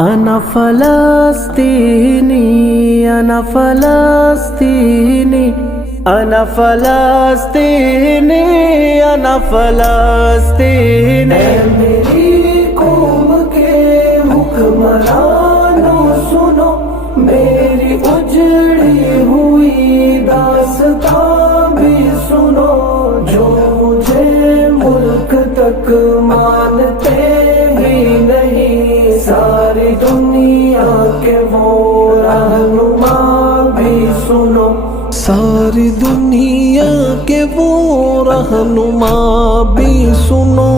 أنا فلسطيني أنا فلسطيني أنا فلسطيني أنا فلسطيني میری قوم کے حکمرانوں سنو میری اجڑی ہوئی داستان بھی سنو جو مجھے ملک تک مانتے ہی نہیں ساری دنیا کے وہ رہنما بھی سنو ساری دنیا کے وہ رہنما بھی سنو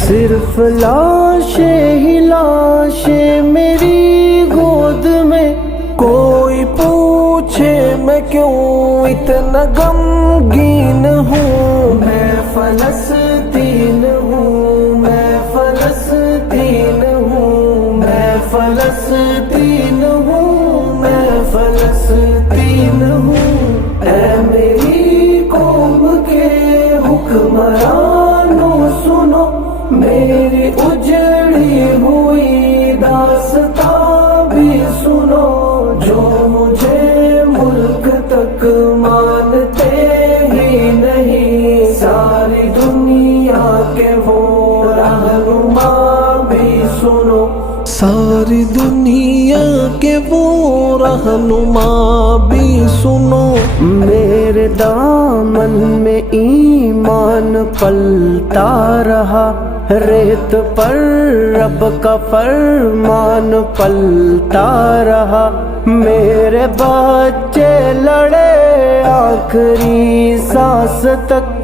صرف لاشیں ہی لاشیں میری گود میں کوئی پوچھے میں کیوں اتنا غمگین ہوں میں فلسطین ہوں میں فلسطین ہوں میں فلسطین ہوں میں فلسطین ہوں اے میری قوم کے حکمرانوں سنو میری اجڑی ہوئی داستان بھی سنو جو مجھے ملک تک مانتے ہی نہیں ساری دنیا کے وہ رہنما بھی سنو ساری دنیا کے وہ رہنما بھی سنو میرے دامن میں ایمان پلتا رہا ریت پر رب کا فرمان پلتا رہا میرے بچے لڑے آخری سانس تک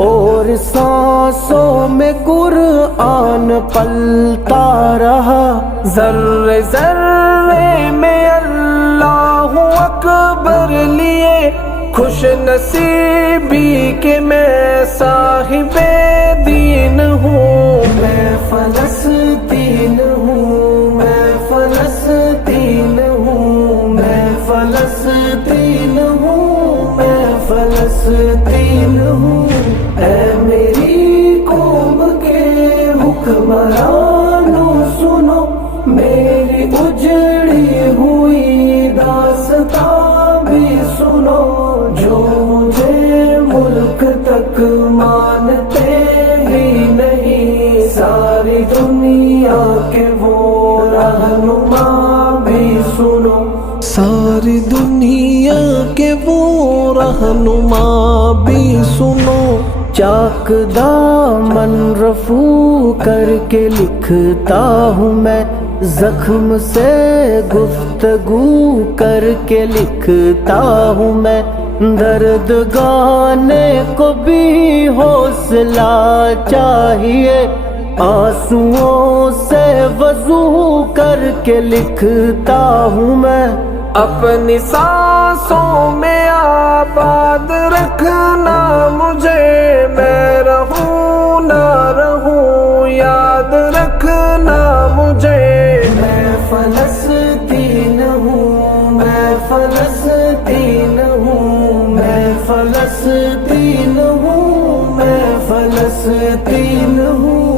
اور سانسوں میں قرآن پلتا رہا ذرے ذرے میں اللہ اکبر لیے خوش نصیبی کہ میں صاحب دین ہوں میں فلسطین ہوں میں فلسطین ہوں میں فلسطین ہوں میں فلسطین ہوں اے میری قوم کے حکمرانوں سنو میری اجڑی ہوئی داستان بھی سنو جو مجھے ملک تک مانتے ہی نہیں ساری دنیا کے وہ رہنما بھی سنو ساری دنیا کے وہ رہنما بھی سنو چاک دامن رفو کر کے لکھتا ہوں میں زخم سے گفتگو کر کے لکھتا ہوں میں درد گانے کو بھی حوصلہ چاہیے آنسوؤں سے وضو کر کے لکھتا ہوں میں اپنی سانسوں میں آباد رکھنا مجھے میں رہوں نہ رہوں یاد رکھنا مجھے میں فلسطین ہوں میں فلسطین ہوں میں فلسطین ہوں میں فلسطین ہوں